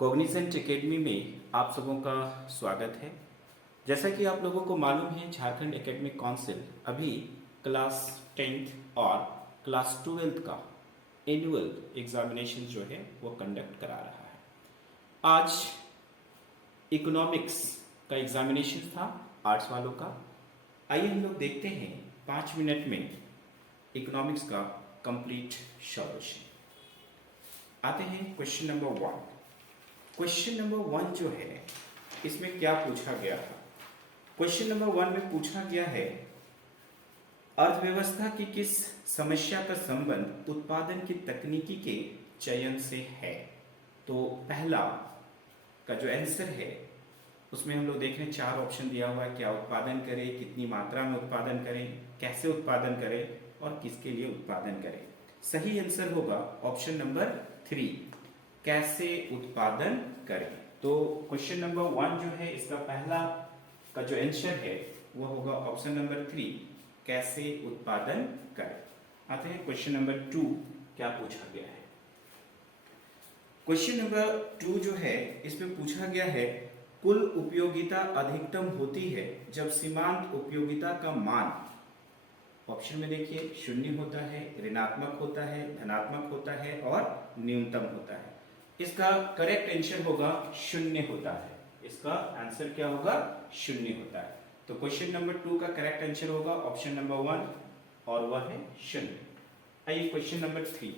Cognizant academy में आप सबों का स्वागत है। जैसा कि आप लोगों को मालूम है, झारखंड एकेडमिक काउंसिल अभी क्लास 10th और क्लास 12th का एनुअल एग्जामिनेशन जो है वो कंडक्ट करा रहा है। आज इकोनॉमिक्स का एग्जामिनेशन था आर्ट्स वालों का। आइए हम लोग देखते हैं 5 मिनट में इकोनॉमिक्स का कंप्लीट सॉल्यूशन। आते हैं क्वेश्चन नंबर 1। क्वेश्चन नंबर 1 जो है इसमें क्या पूछा गया था? क्वेश्चन नंबर 1 में पूछा गया है अर्थव्यवस्था की किस समस्या का संबंध उत्पादन की तकनीकी के चयन से है। तो पहला का जो आंसर है उसमें हम लोग देख रहे हैं 4 ऑप्शन दिया हुआ है। क्या उत्पादन करें, कितनी मात्रा में उत्पादन करें, कैसे उत्पादन करें और किसके लिए उत्पादन करें। सही आंसर होगा ऑप्शन नंबर 3, कैसे उत्पादन करें। तो क्वेश्चन नंबर 1 जो है इसका पहला का जो आंसर है वो होगा ऑप्शन नंबर 3, कैसे उत्पादन करें। आते हैं क्वेश्चन नंबर 2, क्या पूछा गया है। क्वेश्चन नंबर 2 जो है इसमें पूछा गया है कुल उपयोगिता अधिकतम होती है जब सीमांत उपयोगिता का मान, ऑप्शन में देखिए, शून्य होता है, ऋणात्मक होता है, धनात्मक होता है और न्यूनतम होता है। इसका करेक्ट आंसर होगा शून्य होता है। इसका आंसर क्या होगा? शून्य होता है। तो क्वेश्चन नंबर 2 का करेक्ट आंसर होगा ऑप्शन नंबर 1 और वह है शून्य। आइए क्वेश्चन नंबर 3।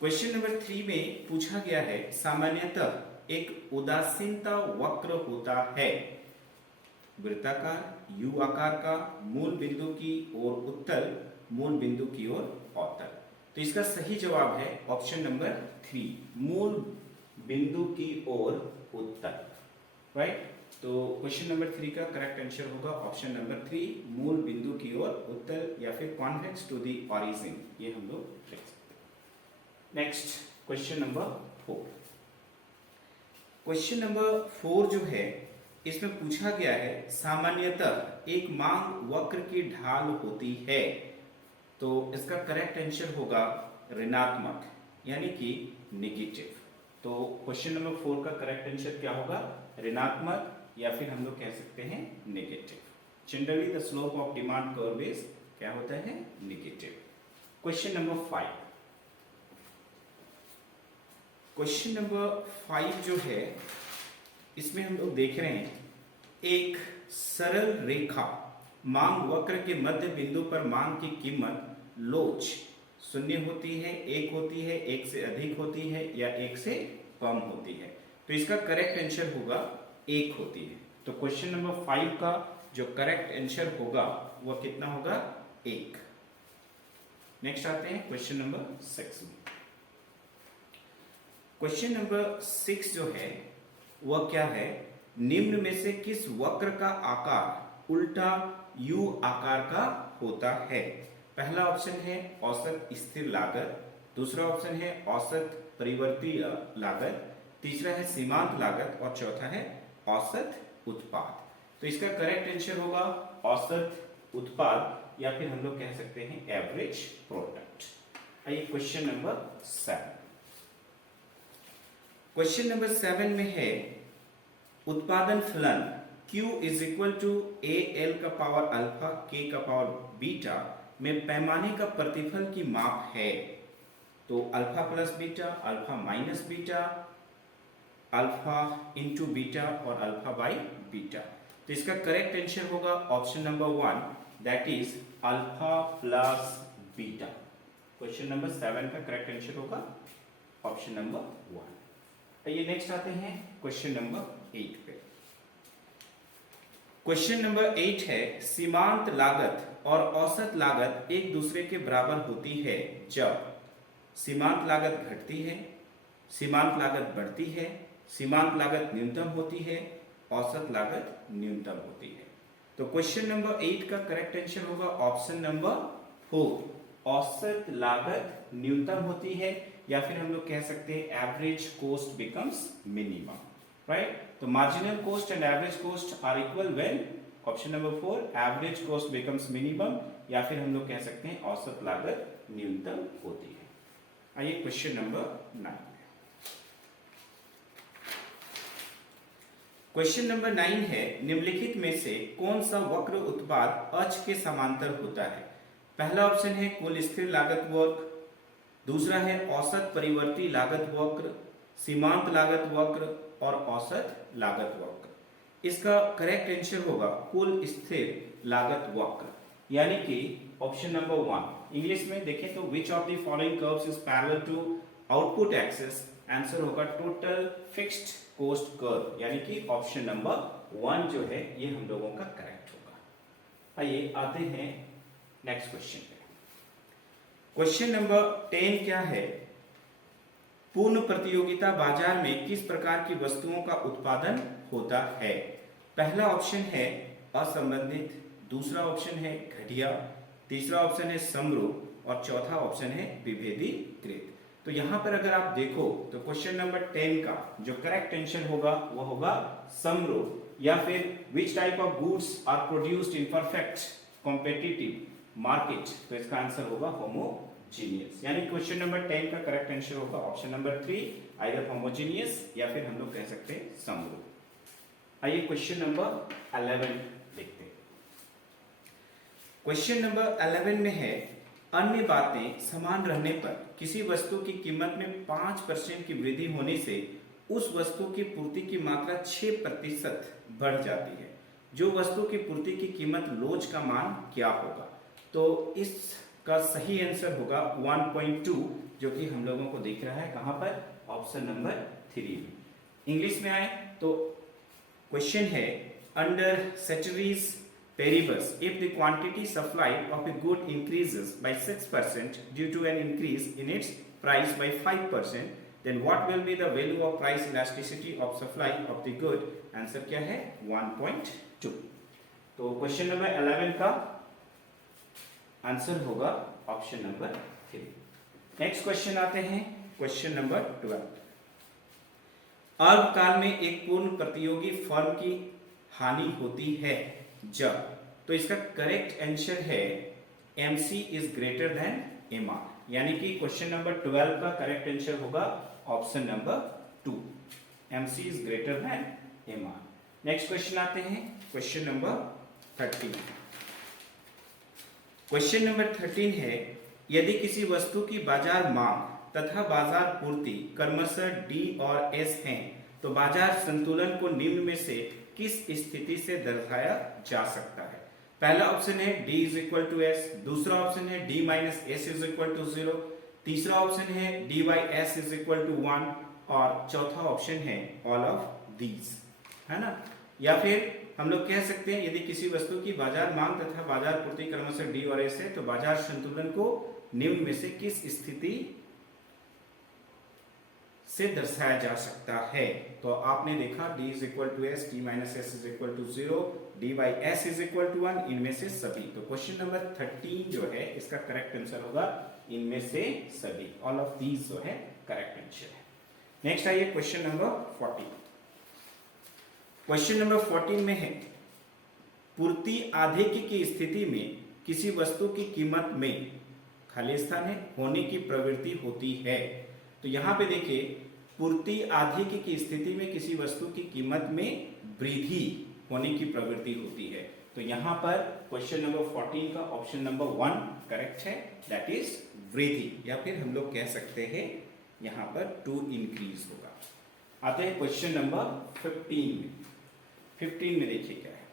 क्वेश्चन नंबर 3 में पूछा गया है सामान्यतः एक उदासीनता वक्र होता है वृत्ताकार यू आकार का, मूल बिंदु की ओर उत्तल, मूल बिंदु की ओर अवतल। तो इसका सही जवाब है ऑप्शन नंबर 3, मूल बिंदु की ओर उत्तल। राइट। तो क्वेश्चन नंबर 3 का करेक्ट आंसर होगा ऑप्शन नंबर 3, मूल बिंदु की ओर उत्तल या फिर कॉन्वेक्स टू द ओरिजिन, ये हम लोग लिख सकते हैं। Next question number 4। Question number 4 जो है इसमें पूछा गया है सामान्यतः एक मांग वक्र की ढाल होती है। तो इसका करेक्ट आंसर होगा ऋणात्मक, यानी कि नेगेटिव। तो क्वेश्चन नंबर 4 का करेक्ट आंसर क्या होगा? ऋणात्मक या फिर हम लोग कह सकते हैं negative. Generally the slope of demand curve is क्या होता है? Negative. Question number 5। Question number 5 जो है इसमें हम लोग देख रहे हैं एक सरल रेखा मांग वक्र के मध्य बिंदु पर मांग की कीमत लोच शून्य होती है, 1 होती है, 1 से अधिक होती है या 1 से कम होती है। तो इसका करेक्ट आंसर होगा 1 होती है। तो क्वेश्चन नंबर 5 का जो करेक्ट आंसर होगा वह कितना होगा? 1। नेक्स्ट आते हैं क्वेश्चन नंबर 6 में। क्वेश्चन नंबर 6 जो है वह क्या है? निम्न में से किस वक्र का आकार उल्टा यू आकार का होता है? पहला ऑप्शन है औसत स्थिर लागत, दूसरा ऑप्शन है औसत परिवर्ती लागत, तीसरा है सीमांत लागत और चौथा है औसत उत्पाद। तो इसका करेक्ट आंसर होगा औसत उत्पाद या फिर हम लोग कह सकते हैं एवरेज प्रोडक्ट। आइए क्वेश्चन नंबर 7। क्वेश्चन नंबर 7 में है उत्पादन फलन Q is equal to A L का पावर अल्फा के का पावर बीटा में पैमाने का प्रतिफल की माप है। तो alpha plus beta, alpha minus beta, alpha into beta और अल्फा बाई बीटा। तो इसका करेक्ट आंसर होगा option number 1, that is alpha plus beta. Question number 7 का करेक्ट आंसर होगा ऑप्शन नंबर 1। आइए नेक्स्ट आते हैं क्वेश्चन नंबर 8 पे। क्वेश्चन नंबर 8 है सीमांत लागत और औसत लागत एक दूसरे के बराबर होती है जब सीमांत लागत घटती है, सीमांत लागत बढ़ती है, सीमांत लागत न्यूनतम होती है, औसत लागत न्यूनतम होती है। तो क्वेश्चन नंबर 8 का करेक्ट आंसर होगा ऑप्शन नंबर 4, औसत लागत न्यूनतम होती है या फिर हम लोग कह सकते हैं average cost becomes minimum. Right. तो marginal cost and average cost are equal when, option number 4, average cost becomes minimum या फिर हम लोग कह सकते हैं औसत लागत न्यूनतम होती है। आइए क्वेश्चन नंबर 9। क्वेश्चन नंबर 9 है, निम्नलिखित में से कौन सा वक्र उत्पाद अक्ष के समांतर होता है? पहला ऑप्शन है कुल स्थिर लागत वक्र, दूसरा है औसत परिवर्ती लागत वक्र, सीमांत लागत वक्र और औसत लागत वक्र। इसका करेक्ट आंसर होगा कुल स्थिर लागत वक्र, यानी कि ऑप्शन नंबर 1। इंग्लिश में देखें तो which of the following curves is parallel to output axis, answer होगा टोटल फिक्स्ड कोस्ट कर्व, यानी कि ऑप्शन नंबर 1 जो है ये हम लोगों का करेक्ट होगा। आइए आते हैं नेक्स्ट क्वेश्चन पे। क्वेश्चन नंबर 10 क्या है? पूर्ण प्रतियोगिता बाजार में किस प्रकार की वस्तुओं का उत्पादन होता है? पहला ऑप्शन है असंबंधित, दूसरा ऑप्शन है घटिया, तीसरा ऑप्शन है समरूप और चौथा ऑप्शन है विभेदीकृत। तो यहां पर अगर आप देखो तो क्वेश्चन नंबर 10 का जो करेक्ट आंसर होगा वो होगा समरूप, या फिर which type of goods are produced in perfect competitive market, तो इसका आंसर होगा होमोजीनियस। यानी क्वेश्चन नंबर 10 का करेक्ट आंसर होगा ऑप्शन नंबर 3, आइदर होमोजीनियस या फिर हम लोग कह सकते हैं समरूप। आइए क्वेश्चन नंबर 11 देखते हैं। क्वेश्चन नंबर 11 में है, अन्य बातें समान रहने पर किसी वस्तु की कीमत में 5% की वृद्धि होने से उस वस्तु की पूर्ति की मात्रा 6% बढ़ जाती है। जो वस्तु की पूर्ति की कीमत लोच का मान क्या होगा? तो इसका सही आंसर होगा 1.2, जो कि हम लोगों को दिख रहा है कहां पर? ऑप्शन नंबर 3 में। इंग्लिश में आए तो क्वेश्चन है, under सेचुरीज paribus, if the quantity supplied of a good increases by 6% due to an increase in its price by 5%, then what will be the value of price elasticity of supply of the good? Answer क्या है? 1.2। तो question number 11 का answer होगा option number 3। Next question आते हैं question number 12। अल्पकाल में एक पूर्ण प्रतियोगी फर्म की हानि होती है जब, तो इसका करेक्ट आंसर है MC is greater than MR, यानी कि क्वेश्चन नंबर 12 का करेक्ट आंसर होगा option number 2, MC is greater than MR। Next question आते हैं क्वेश्चन नंबर 13। क्वेश्चन नंबर 13 है, यदि किसी वस्तु की बाजार मांग तथा बाजार पूर्ति क्रमशः D और S हैं, तो बाजार संतुलन को निम्न में से किस स्थिति से दर्शाया जा सकता है? पहला ऑप्शन है D is equal to S, दूसरा ऑप्शन है D minus S is equal to 0, तीसरा ऑप्शन है D by S is equal to 1 और चौथा ऑप्शन है ऑल ऑफ दीज, है ना? या फिर हम लोग कह सकते हैं, यदि किसी वस्तु की बाजार मांग तथा बाजार पूर्ति क्रमशः D और S है, तो बाजार संतुलन को निम्न में से किस स्थिति से दर्शाया जा सकता है? तो आपने देखा D is equal to S, D minus S is equal to 0, D by S is equal to 1, इनमें से सभी। तो क्वेश्चन नंबर 13 जो है इसका करेक्ट आंसर होगा इनमें से सभी, ऑल ऑफ दीज जो है करेक्ट आंसर है। नेक्स्ट आइए क्वेश्चन नंबर 14। क्वेश्चन नंबर 14 में है, पूर्ति आधिक्य की स्थिति में किसी वस्तु की कीमत में खाली स्थान है होने की प्रवृत्ति होती है। तो यहां पे देखिए, पूर्ति आधिक्य की स्थिति में किसी वस्तु की कीमत में वृद्धि होने की प्रवृत्ति होती है। तो यहां पर क्वेश्चन नंबर 14 का ऑप्शन नंबर 1 करेक्ट है, दैट इज वृद्धि, या फिर हम लोग कह सकते हैं यहां पर टू इंक्रीज होगा। आते हैं क्वेश्चन नंबर 15 में। 15 में देखिए क्या है,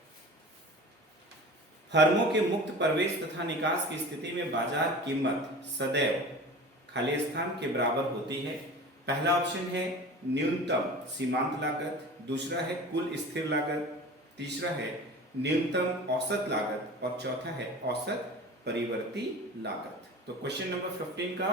फर्मों के मुक्त प्रवेश तथा निकास की स्थिति में बाजार कीमत सदैव खाली स्थान के बराबर होती है। पहला ऑप्शन है न्यूनतम सीमांत लागत, दूसरा है कुल स्थिर लागत, तीसरा है न्यूनतम औसत लागत और चौथा है औसत परिवर्ती लागत। तो क्वेश्चन नंबर 15 का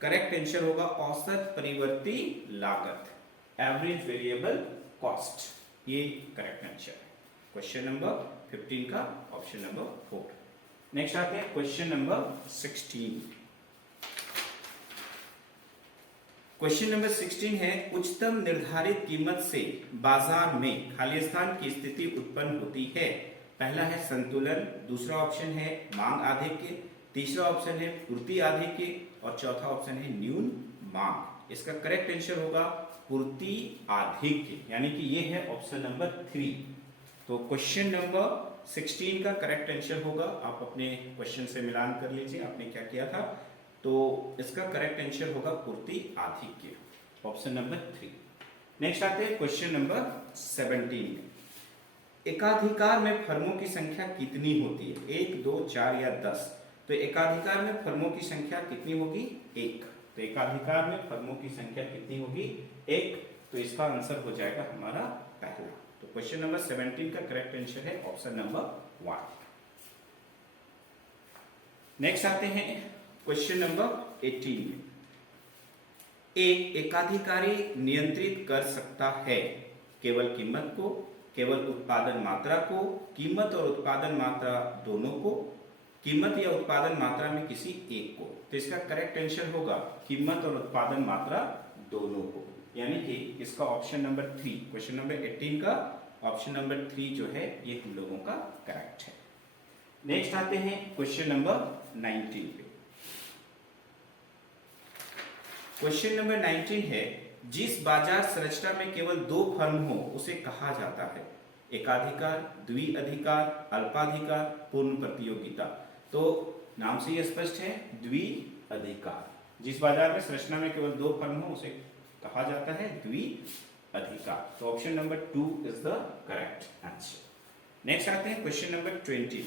करेक्ट आंसर होगा औसत परिवर्ती लागत, एवरेज वेरिएबल कॉस्ट, ये करेक्ट आंसर है क्वेश्चन नंबर 15 का ऑप्शन नंबर 4। नेक्स्ट आते हैं क्वेश्चन नंबर 16। क्वेश्चन नंबर 16 है, उच्चतम निर्धारित कीमत से बाजार में खाली स्थान की स्थिति उत्पन्न होती है। पहला है संतुलन, दूसरा ऑप्शन है मांग आधिक्य, तीसरा ऑप्शन है पूर्ति आधिक्य और चौथा ऑप्शन है न्यून मांग। इसका करेक्ट आंसर होगा पूर्ति आधिक्य, यानी कि ये है ऑप्शन नंबर 3। तो क्वेश्चन नंबर 16 का करेक्ट आंसर होगा, आप अपने क्वेश्चन से मिलान कर लीजिए आपने क्या किया था। तो इसका करेक्ट आंसर होगा पूर्ति आधिक्य, ऑप्शन नंबर 3। नेक्स्ट आते हैं क्वेश्चन नंबर 17 में। एकाधिकार में फर्मों की संख्या कितनी होती है? 1, 2, 4 या 10? तो एकाधिकार में फर्मों की संख्या कितनी होगी? 1। तो एकाधिकार में फर्मों की संख्या कितनी होगी? 1। तो इसका आंसर हो जाएगा हमारा पहला। तो क्वेश्चन नंबर 17 का करेक्ट आंसर है ऑप्शन नंबर 1। नेक्स्ट आते हैं क्वेश्चन नंबर 18 में। एक एकाधिकारी नियंत्रित कर सकता है केवल कीमत को, केवल उत्पादन मात्रा को, कीमत और उत्पादन मात्रा दोनों को, कीमत या उत्पादन मात्रा में किसी एक को। तो इसका करेक्ट आंसर होगा कीमत और उत्पादन मात्रा दोनों को, यानी कि इसका ऑप्शन नंबर 3, क्वेश्चन नंबर 18 का ऑप्शन नंबर 3 जो है ये हम लोगों का करेक्ट है। नेक्स्ट आते हैं क्वेश्चन नंबर 19 पे। क्वेश्चन नंबर 19 है, जिस बाजार संरचना में केवल 2 फर्म हो उसे कहा जाता है? एकाधिकार, द्विअधिकार, अल्पाधिकार, पूर्ण प्रतियोगिता। तो नाम से ही स्पष्ट है, द्विअधिकार। जिस बाजार में संरचना में केवल 2 फर्म हो उसे कहा जाता है द्विअधिकार। तो option number 2 is the correct answer. Next आते हैं क्वेश्चन नंबर 20।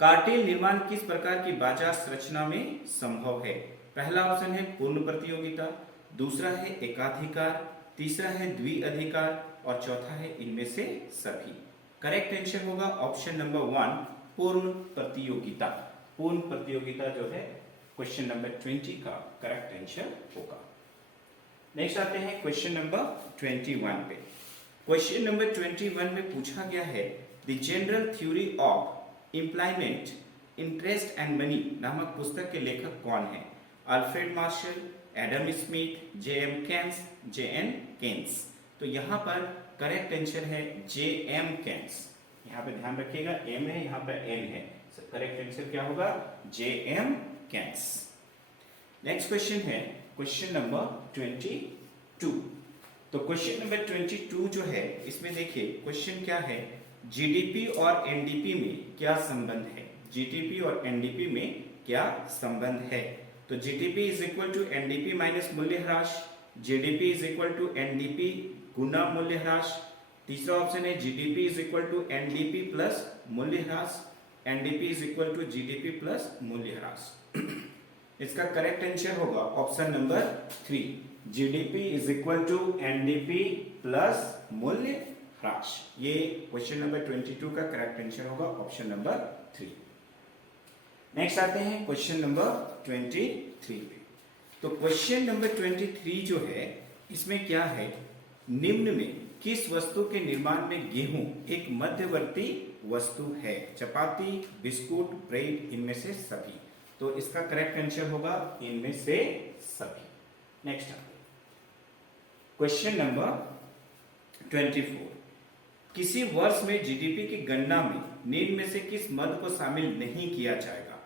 कार्टेल निर्माण किस प्रकार की बाजार संरचना में संभव है? पहला ऑप्शन है पूर्ण प्रतियोगिता, दूसरा है एकाधिकार, तीसरा है द्विअधिकार और चौथा है इनमें से सभी। करेक्ट आंसर होगा ऑप्शन नंबर 1, पूर्ण प्रतियोगिता। पूर्ण प्रतियोगिता जो है क्वेश्चन नंबर 20 का करेक्ट आंसर होगा। नेक्स्ट आते हैं क्वेश्चन नंबर 21 पे। क्वेश्चन नंबर 21 में पूछा गया है, the general theory of employment, interest and money नामक पुस्तक के लेखक कौन है? Alfred Marshall, Adam Smith, J M. Keynes, J N. Keynes. तो यहाँ पर करेक्ट आंसर है जे.एम. केन्स। यहाँ पे ध्यान रखिएगा, एम है यहाँ पर एन है, करेक्ट आंसर क्या होगा? जे.एम. केन्स। नेक्स्ट क्वेश्चन है क्वेश्चन नंबर 22। तो क्वेश्चन नंबर 22 जो है इसमें देखिए क्वेश्चन क्या है, जीडीपी और एनडीपी में क्या संबंध है? जीडीपी और एनडीपी में क्या संबंध है? तो GDP is equal to NDP minus मूल्यह्रास, GDP is equal to NDP गुना मूल्यह्रास। तीसरा ऑप्शन है GDP is equal to NDP plus मूल्यह्रास, NDP is equal to GDP plus मूल्यह्रास। इसका करेक्ट आंसर होगा option number 3, GDP is equal to NDP plus मूल्यह्रास। ये क्वेश्चन नंबर 22 का करेक्ट आंसर होगा ऑप्शन नंबर 3। नेक्स्ट आते हैं क्वेश्चन नंबर 23 पे। तो क्वेश्चन नंबर 23 जो है इसमें क्या है, निम्न में किस वस्तु के निर्माण में गेहूं एक मध्यवर्ती वस्तु है? चपाती, बिस्कुट, ब्रेड, इनमें से सभी। तो इसका करेक्ट आंसर होगा इनमें से सभी। नेक्स्ट आते हैं क्वेश्चन नंबर 24। किसी वर्ष में जीडीपी की गणना में निम्न में से किस मद को शामिल नहीं किया जाएगा?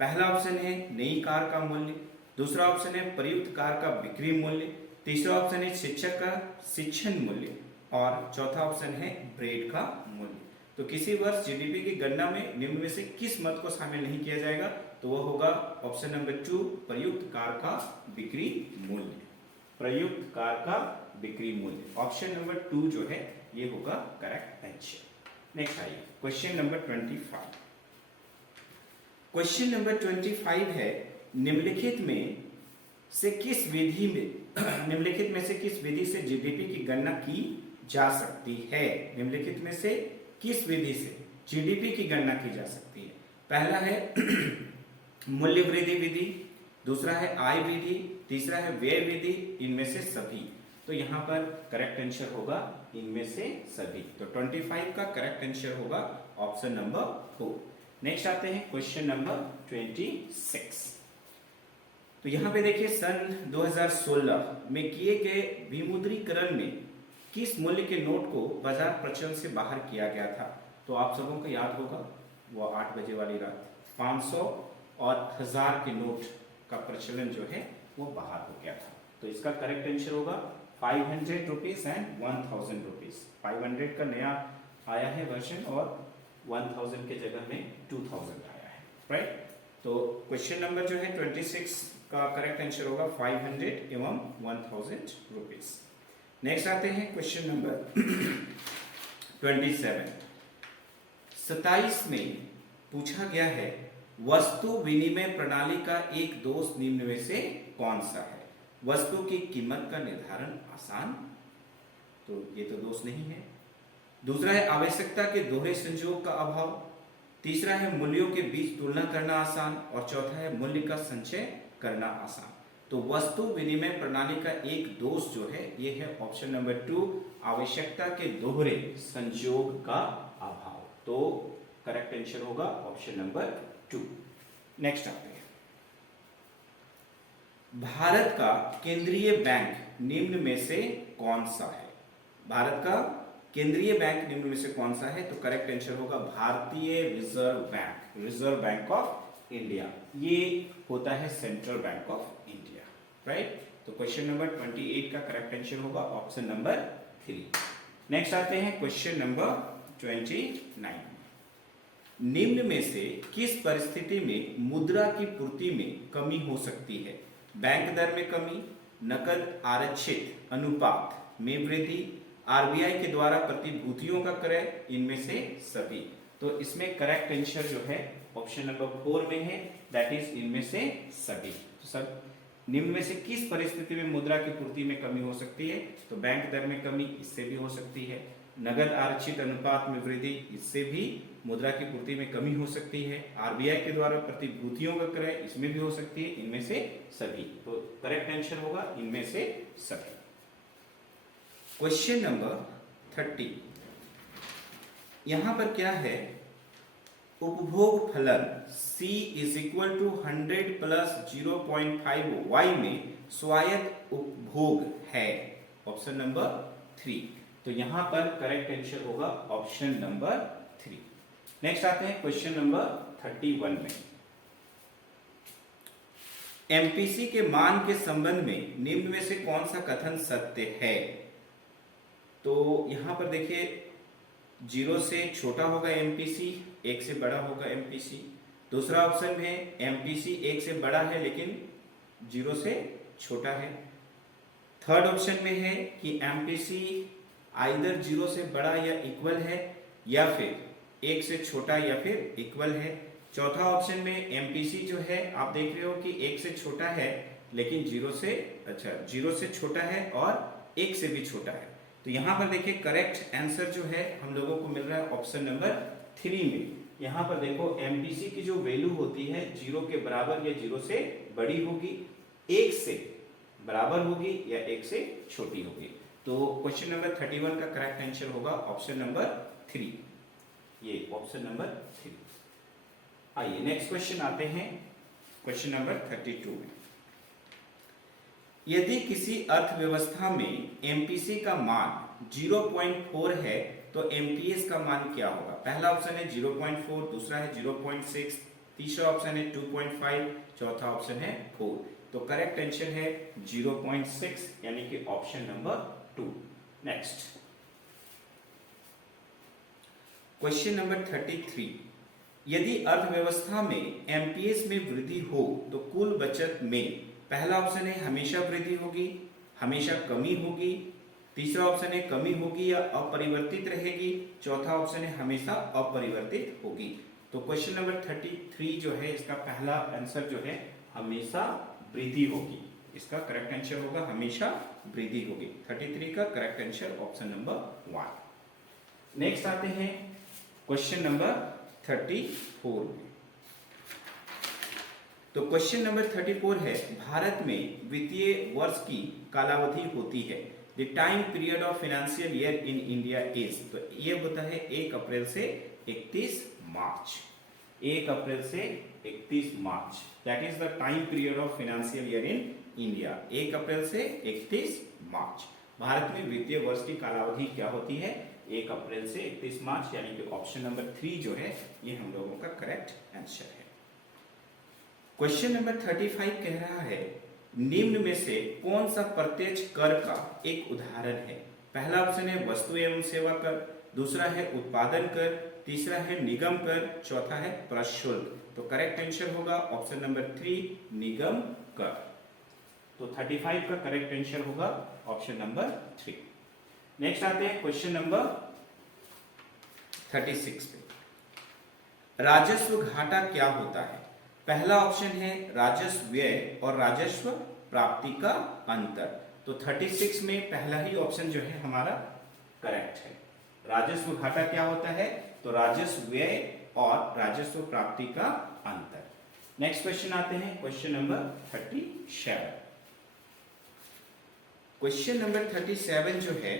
पहला ऑप्शन है नई कार का मूल्य, दूसरा ऑप्शन है प्रयुक्त कार का बिक्री मूल्य, तीसरा ऑप्शन है शिक्षक का शिक्षण मूल्य और चौथा ऑप्शन है ब्रेड का मूल्य। तो किसी वर्ष जीडीपी की गणना में निम्न में से किस मद को शामिल नहीं किया जाएगा? तो वह होगा ऑप्शन नंबर 2, प्रयुक्त कार का बिक्री मूल्य। प्रयुक्त कार का बिक्री मूल्य, ऑप्शन नंबर 2 जो है ये होगा करेक्ट आंसर। नेक्स्ट आइए क्वेश्चन नंबर 25। क्वेश्चन नंबर 25 है, निम्नलिखित में से किस विधि से जीडीपी की गणना की जा सकती है? निम्नलिखित में से किस विधि से जीडीपी की गणना की जा सकती है? पहला है मूल्य वृद्धि विधि, दूसरा है आय विधि, तीसरा है व्यय विधि, इनमें से सभी। तो यहाँ पर करेक्ट आंसर होगा इनमें से सभी। तो 25 का करेक्ट आंसर होगा ऑप्शन नंबर 4। नेक्स्ट आते हैं क्वेश्चन नंबर 26। तो यहाँ पे देखिए सन 2016 में किए गए विमुद्रीकरण में किस मूल्य के नोट को बाजार प्रचलन से बाहर किया गया था? तो आप सबों को याद होगा वो 8 बजे वाली रात 500 और 1000 के नोट का प्रचलन जो है वो बाहर हो गया था। तो इसका करेक्ट आंसर होगा 500 रुपीज एंड 1000 रुपीज। 500 का नया आया है वर्जन और 1000 के जगह में 2000 आया है, राइट। तो क्वेश्चन नंबर जो है 26 का करेक्ट आंसर होगा 500 एवं 1000 रुपीज। नेक्स्ट आते हैं क्वेश्चन नंबर 27। 27 में पूछा गया है वस्तु विनिमय प्रणाली का एक दोष निम्न में से कौन सा है। वस्तु की कीमत का निर्धारण आसान, तो ये तो दोष नहीं है। दूसरा है आवश्यकता के दोहरे संयोग का अभाव। तीसरा है मूल्यों के बीच तुलना करना आसान और चौथा है मूल्य का संचय करना आसान। तो वस्तु विनिमय प्रणाली का एक दोष जो है ये है ऑप्शन नंबर 2, आवश्यकता के दोहरे संयोग का अभाव। तो करेक्ट आंसर होगा ऑप्शन नंबर 2। नेक्स्ट आते हैं, भारत का केंद्रीय बैंक निम्न में से कौन सा है। भारत का केंद्रीय बैंक निम्न में से कौन सा है, तो करेक्ट आंसर होगा भारतीय reserve bank, reserve bank of India. ये होता है central bank of India, right. तो क्वेश्चन नंबर 28 का करेक्ट आंसर होगा ऑप्शन नंबर 3। नेक्स्ट आते हैं क्वेश्चन नंबर 29। निम्न में से किस परिस्थिति में मुद्रा की पूर्ति में कमी हो सकती है। बैंक दर में कमी, नकद आरक्षित अनुपात में वृद्धि, आरबीआई के द्वारा प्रतिभूतियों का क्रय, इनमें से सभी। तो इसमें करेक्ट आंसर जो है ऑप्शन नंबर 4 में है, दैट इज इनमें से सभी। तो सब निम्न में से किस परिस्थिति में मुद्रा की पूर्ति में कमी हो सकती है, तो बैंक दर में कमी, इससे भी हो सकती है। नगद आरक्षित अनुपात में वृद्धि, इससे भी मुद्रा की पूर्ति में कमी हो सकती है। आरबीआई के द्वारा प्रतिभूतियों का क्रय, इसमें भी हो सकती है, इनमें से सभी। तो करेक्ट आंसर होगा इनमें से सभी। क्वेश्चन नंबर 30, यहां पर क्या है, उपभोग फलन C is equal to 100 plus 0.5 y में स्वायत्त उपभोग है, ऑप्शन नंबर 3। तो यहां पर करेक्ट आंसर होगा ऑप्शन नंबर 3। नेक्स्ट आते हैं क्वेश्चन नंबर 31 में, एमपीसी के मान के संबंध में निम्न में से कौन सा कथन सत्य है। तो यहां पर देखिए 0 से छोटा होगा एमपीसी, 1 से बड़ा होगा एमपीसी। दूसरा ऑप्शन है एमपीसी 1 से बड़ा है लेकिन 0 से छोटा है। थर्ड ऑप्शन में है कि एमपीसी आइदर 0 से बड़ा या इक्वल है, या फिर 1 से छोटा या फिर इक्वल है। चौथा ऑप्शन में एमपीसी जो है आप देख रहे हो कि 1 से छोटा है लेकिन 0 से छोटा है और 1 से भी छोटा है। तो यहां पर देखिए करेक्ट आंसर जो है हम लोगों को मिल रहा है ऑप्शन नंबर 3 में। यहां पर देखो एमपीसी की जो वैल्यू होती है 0 के बराबर या 0 से बड़ी होगी, 1 से बराबर होगी या 1 से छोटी होगी। तो क्वेश्चन नंबर 31 का करेक्ट आंसर होगा ऑप्शन नंबर 3, ये ऑप्शन नंबर 3। आइए नेक्स्ट क्वेश्चन आते हैं क्वेश्चन नंबर 32 में, यदि किसी अर्थव्यवस्था में एमपीसी का मान 0.4 है तो एमपीएस का मान क्या होगा। पहला ऑप्शन है 0.4, दूसरा है 0.6, तीसरा ऑप्शन है 2.5, चौथा ऑप्शन है 4। तो करेक्ट आंसर है 0.6 यानी कि option number 2। Next question number 33, यदि अर्थव्यवस्था में एमपीएस में वृद्धि हो तो कुल बचत में पहला ऑप्शन है हमेशा वृद्धि होगी, हमेशा कमी होगी, तीसरा ऑप्शन है कमी होगी या अपरिवर्तित रहेगी, चौथा ऑप्शन है हमेशा अपरिवर्तित होगी। तो क्वेश्चन नंबर 33 जो है इसका पहला आंसर जो है हमेशा वृद्धि होगी, इसका करेक्ट आंसर होगा हमेशा वृद्धि होगी। 33 का correct answer option number 1। Next आते हैं क्वेश्चन नंबर 34 में। तो क्वेश्चन नंबर 34 है, भारत में वित्तीय वर्ष की कालावधि होती है, the time period of financial year in India is. तो ये होता है 1 अप्रैल से 31 मार्च, 1 अप्रैल से 31 March, that is the time period of financial year in India. 1 April से 31 मार्च भारत में वित्तीय वर्ष की कालावधि क्या होती है, 1 अप्रैल से 31 मार्च, यानी कि ऑप्शन नंबर 3 जो है ये हम लोगों का करेक्ट आंसर है। क्वेश्चन नंबर 35 कह रहा है, निम्न में से कौन सा प्रत्यक्ष कर का एक उदाहरण है? पहला ऑप्शन है वस्तु एवं सेवा कर, दूसरा है उत्पादन कर, तीसरा है निगम कर, चौथा है प्रशुल्क। तो करेक्ट आंसर होगा ऑप्शन नंबर 3 निगम कर। तो 35 का करेक्ट आंसर होगा ऑप्शन नंबर 3। नेक्स्ट आते हैं क्वेश्चन नंबर 36 पे। राजस्व घाटा क्या होता है? पहला ऑप्शन है राजस्व व्यय और राजस्व प्राप्ति का अंतर। तो 36 में पहला ही ऑप्शन जो है हमारा करेक्ट है। राजस्व घाटा क्या होता है? तो राजस्व व्यय और राजस्व प्राप्ति का अंतर। नेक्स्ट क्वेश्चन आते हैं क्वेश्चन नंबर 37। क्वेश्चन नंबर 37 जो है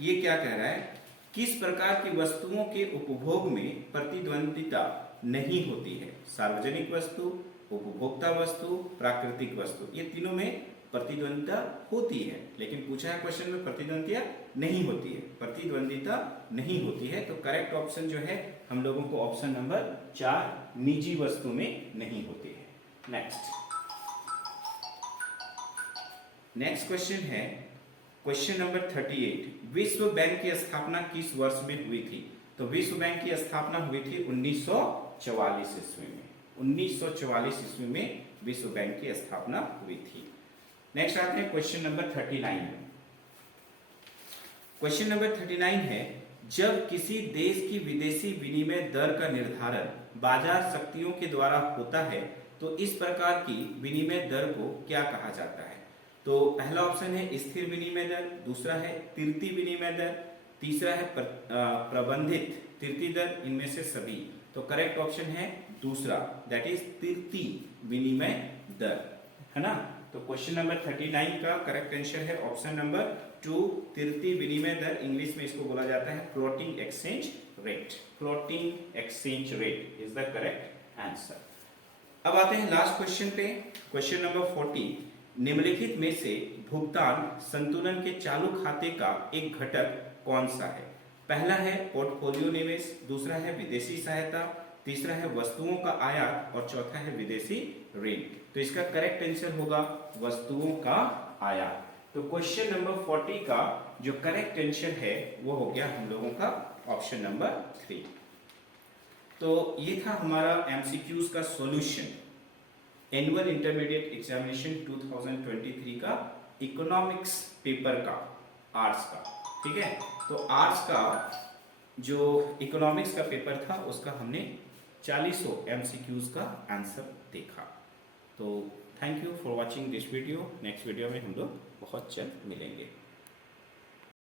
ये क्या कह रहा है? किस प्रकार की वस्तुओं के उपभोग में प्रतिद्वंदिता नहीं होती है? सार्वजनिक वस्तु, उपभोक्ता वस्तु, प्राकृतिक वस्तु, ये तीनों में प्रतिद्वंदिता होती है, लेकिन पूछा है क्वेश्चन में प्रतिद्वंदिता नहीं होती है। प्रतिद्वंदिता नहीं होती है तो करेक्ट ऑप्शन जो है हम लोगों को ऑप्शन नंबर 4 निजी वस्तु में नहीं होती है। नेक्स्ट क्वेश्चन है क्वेश्चन नंबर 38। विश्व बैंक की स्थापना किस वर्ष में हुई थी? तो विश्व बैंक की स्थापना हुई थी 1944 ईस्वी में। 1944 ईस्वी में विश्व बैंक की स्थापना हुई थी। नेक्स्ट आते हैं क्वेश्चन नंबर 39 में। क्वेश्चन नंबर 39 है जब किसी देश की विदेशी विनिमय दर का निर्धारण बाजार शक्तियों के द्वारा होता है तो इस प्रकार की विनिमय दर को क्या कहा जाता है? तो पहला ऑप्शन है स्थिर विनिमय दर, दूसरा है तिरती विनिमय दर, तीसरा है प्रबंधित तिरती दर, इनमें से सभी। तो करेक्ट ऑप्शन है दूसरा, दैट इज तिरती विनिमय दर, है ना। तो क्वेश्चन नंबर 39 का करेक्ट आंसर है ऑप्शन नंबर 2 तिरती विनिमय दर। इंग्लिश में इसको बोला जाता है floating exchange rate. Floating exchange rate is the correct answer. अब आते हैं लास्ट क्वेश्चन पे, क्वेश्चन नंबर 40। निम्नलिखित में से भुगतान संतुलन के चालू खाते का एक घटक कौन सा है? पहला है पोर्टफोलियो निवेश, दूसरा है विदेशी सहायता, तीसरा है वस्तुओं का आयात और चौथा है विदेशी ऋण। तो इसका करेक्ट आंसर होगा वस्तुओं का आयात। तो क्वेश्चन नंबर 40 का जो करेक्ट आंसर है वो हो गया हम लोगों का ऑप्शन नंबर 3। तो ये था हमारा एमसीक्यूज का सॉल्यूशन एनुअल इंटरमीडिएट एग्जामिनेशन 2023 का इकोनॉमिक्स पेपर का, आर्ट्स का। ठीक है, तो आर्ट्स का जो इकोनॉमिक्स का पेपर था उसका हमने 40 एमसीक्यूज का आंसर देखा। तो thank you for watching this video. Next video में हम लोग बहुत जल्द मिलेंगे।